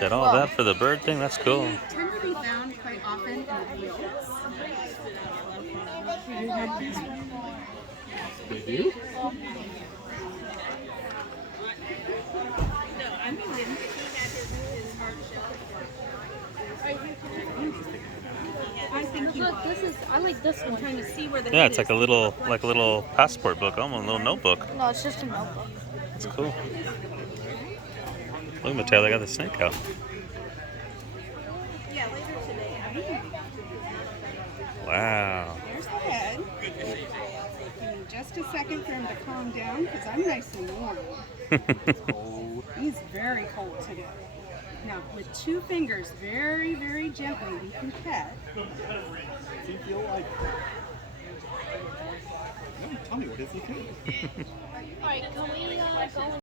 Got all that for the bird thing? That's cool. They tend to be found quite often in fields. They do? Look, I like this one. Trying to see where the Yeah, it's like a little passport book, almost a little notebook. No, it's just a notebook. It's cool. Look, Mateo, they got the snake out. Yeah, later today. Wow. There's the head. Give me just a second for him to calm down because I'm nice and warm. He's very cold today. Now, with 2 fingers, very, very gently, we can pet. Does he feel like... No, tell me, what does he feel? Alright, can we go